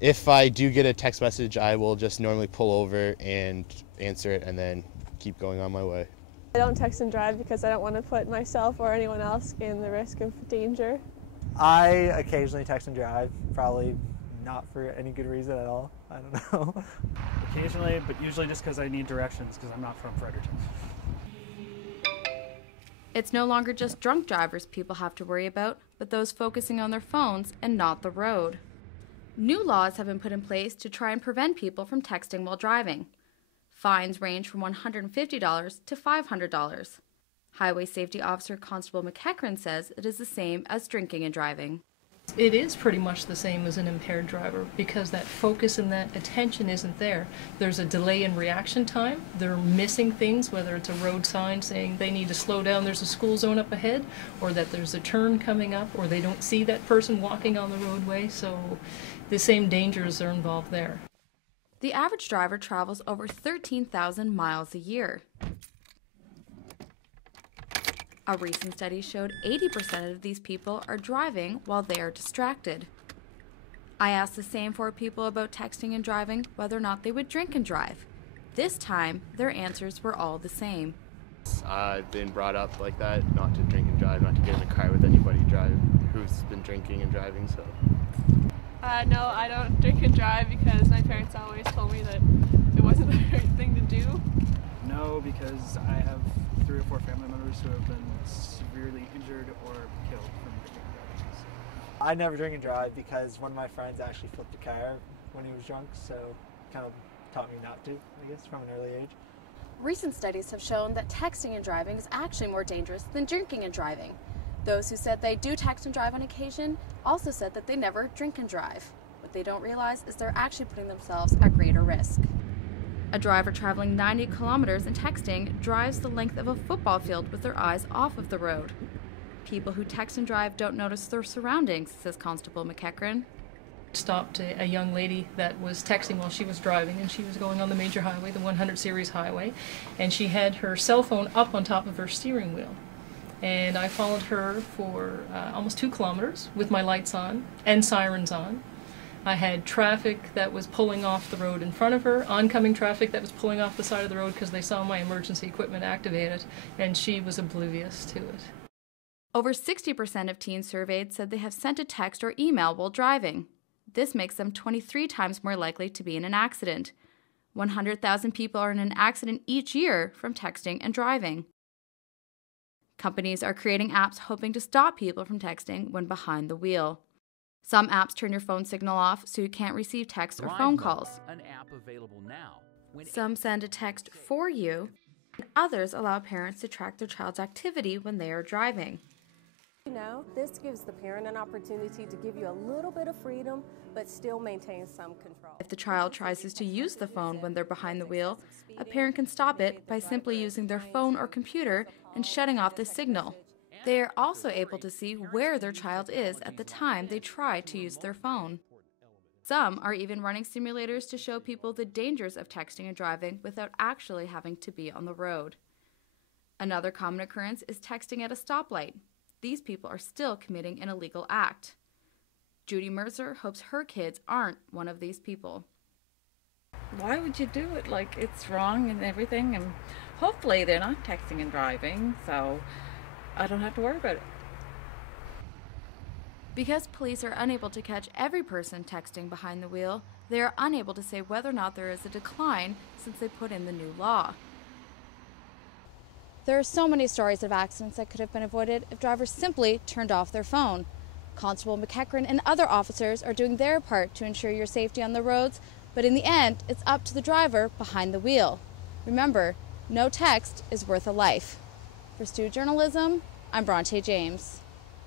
If I do get a text message, I will just normally pull over and answer it and then keep going on my way. I don't text and drive because I don't want to put myself or anyone else in the risk of danger. I occasionally text and drive, probably not for any good reason at all. I don't know. Occasionally, but usually just because I need directions because I'm not from Fredericton. It's no longer just drunk drivers people have to worry about, but those focusing on their phones and not the road. New laws have been put in place to try and prevent people from texting while driving. Fines range from $150 to $500. Highway Safety Officer Constable McEachran says it is the same as drinking and driving. It is pretty much the same as an impaired driver because that focus and that attention isn't there. There's a delay in reaction time. They're missing things, whether it's a road sign saying they need to slow down, there's a school zone up ahead, or that there's a turn coming up, or they don't see that person walking on the roadway. So the same dangers are involved there. The average driver travels over 13,000 miles a year. A recent study showed 80% of these people are driving while they are distracted. I asked the same 4 people about texting and driving whether or not they would drink and drive. This time, their answers were all the same. I've been brought up like that, not to drink and drive, not to get in a car with anybody who's been drinking and driving, so. No, I don't drink and drive because my parents always told me that it wasn't the right thing to do. No, because I have 3 or 4 family members who have been severely injured or killed from drinking and driving. I never drink and drive because one of my friends actually flipped a car when he was drunk, so kind of taught me not to, I guess, from an early age. Recent studies have shown that texting and driving is actually more dangerous than drinking and driving. Those who said they do text and drive on occasion also said that they never drink and drive. What they don't realize is they're actually putting themselves at greater risk. A driver traveling 90 kilometers and texting drives the length of a football field with their eyes off of the road. People who text and drive don't notice their surroundings, says Constable McEachran. Stopped a young lady that was texting while she was driving, and she was going on the major highway, the 100 series highway, and she had her cell phone up on top of her steering wheel. And I followed her for almost 2 kilometers with my lights on and sirens on. I had traffic that was pulling off the road in front of her, oncoming traffic that was pulling off the side of the road because they saw my emergency equipment activated, and she was oblivious to it. Over 60% of teens surveyed said they have sent a text or email while driving. This makes them 23 times more likely to be in an accident. 100,000 people are in an accident each year from texting and driving. Companies are creating apps hoping to stop people from texting when behind the wheel. Some apps turn your phone signal off so you can't receive texts or phone calls. An app available now. Some send a text for you, and others allow parents to track their child's activity when they are driving. You know, this gives the parent an opportunity to give you a little bit of freedom, but still maintain some control. If the child tries to use the phone when they're behind the wheel, a parent can stop it by simply using their phone or computer and shutting off the signal. They are also able to see where their child is at the time they try to use their phone. Some are even running simulators to show people the dangers of texting and driving without actually having to be on the road. Another common occurrence is texting at a stoplight. These people are still committing an illegal act. Judy Mercer hopes her kids aren't one of these people. Why would you do it? Like, it's wrong and everything, and hopefully they're not texting and driving, so I don't have to worry about it. Because police are unable to catch every person texting behind the wheel, they are unable to say whether or not there is a decline since they put in the new law. There are so many stories of accidents that could have been avoided if drivers simply turned off their phone. Constable McEachran and other officers are doing their part to ensure your safety on the roads, but in the end, it's up to the driver behind the wheel. Remember, no text is worth a life. For Stu Journalism, I'm Bronte James.